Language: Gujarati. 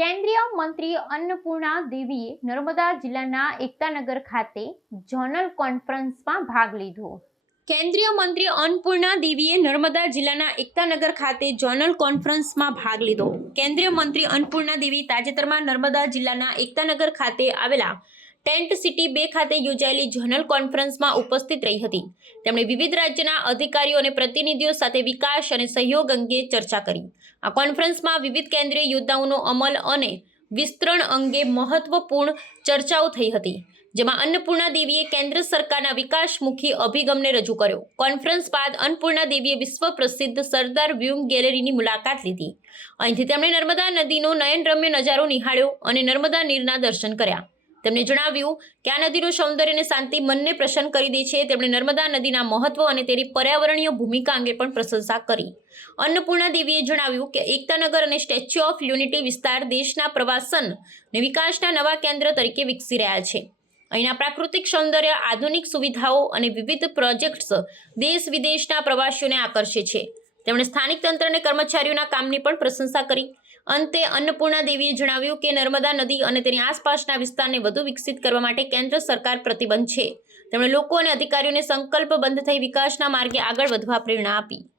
કેન્દ્રીય મંત્રી અન્નપૂર્ણા દેવીએ નર્મદા જિલ્લાના એકતાનગર ખાતે જોનલ કોન્ફરન્સમાં ભાગ લીધો. કેન્દ્રીય મંત્રી અન્નપૂર્ણા દેવીએ નર્મદા જિલ્લાના એકતાનગર ખાતે જોનલ કોન્ફરન્સમાં ભાગ લીધો. કેન્દ્રીય મંત્રી અન્નપૂર્ણા દેવી તાજેતરમાં નર્મદા જિલ્લાના એકતાનગર ખાતે આવેલા ટેન્ટ સિટી બે ખાતે યોજાયેલી જનરલ કોન્ફરન્સમાં ઉપસ્થિત રહી હતી. તેમણે વિવિધ રાજ્યના અધિકારીઓ અને પ્રતિનિધિઓ સાથે વિકાસ અને સહયોગ અંગે ચર્ચા કરી. આ કોન્ફરન્સમાં વિવિધ કેન્દ્રીય યોદ્ધાઓનો અમલ અને વિસ્તરણ અંગે મહત્વપૂર્ણ ચર્ચાઓ થઈ હતી, જેમાં અન્નપૂર્ણા દેવીએ કેન્દ્ર સરકારના વિકાસમુખી અભિગમને રજૂ કર્યો. કોન્ફરન્સ બાદ અન્નપૂર્ણા દેવીએ વિશ્વ પ્રસિદ્ધ સરદાર વ્યુંગ ગેલેરીની મુલાકાત લીધી. અહીંથી તેમણે નર્મદા નદીનો નયનરમ્ય નજારો નિહાળ્યો અને નર્મદા નીરના દર્શન કર્યા. તેમણે જણાવ્યું કે આ નદીનું સૌંદર્ય અને શાંતિ મનને પ્રસન્ન કરી દે છે. તેમણે નર્મદા નદીના મહત્વ અને તેની પર્યાવરણીય ભૂમિકા અંગે પણ પ્રશંસા કરી. અન્નપૂર્ણા દેવીએ જણાવ્યું કે એકતાનગર અને સ્ટેચ્યુ ઓફ યુનિટી વિસ્તાર દેશના પ્રવાસન અને વિકાસના નવા કેન્દ્ર તરીકે વિકસી રહ્યા છે. અહીંના પ્રાકૃતિક સૌંદર્ય, આધુનિક સુવિધાઓ અને વિવિધ પ્રોજેક્ટ્સ દેશ વિદેશના પ્રવાસીઓને આકર્ષે છે. તેમણે સ્થાનિક તંત્ર અને કર્મચારીઓના કામની પણ પ્રશંસા કરી. અંતે અન્નપૂર્ણા દેવીએ જણાવ્યું કે નર્મદા નદી અને તેની આસપાસના વિસ્તારને વધુ વિકસિત કરવા માટે કેન્દ્ર સરકાર પ્રતિબંધ છે. તેમણે લોકો અને અધિકારીઓને સંકલ્પબંધ થઈ વિકાસના માર્ગે આગળ વધવા પ્રેરણા આપી.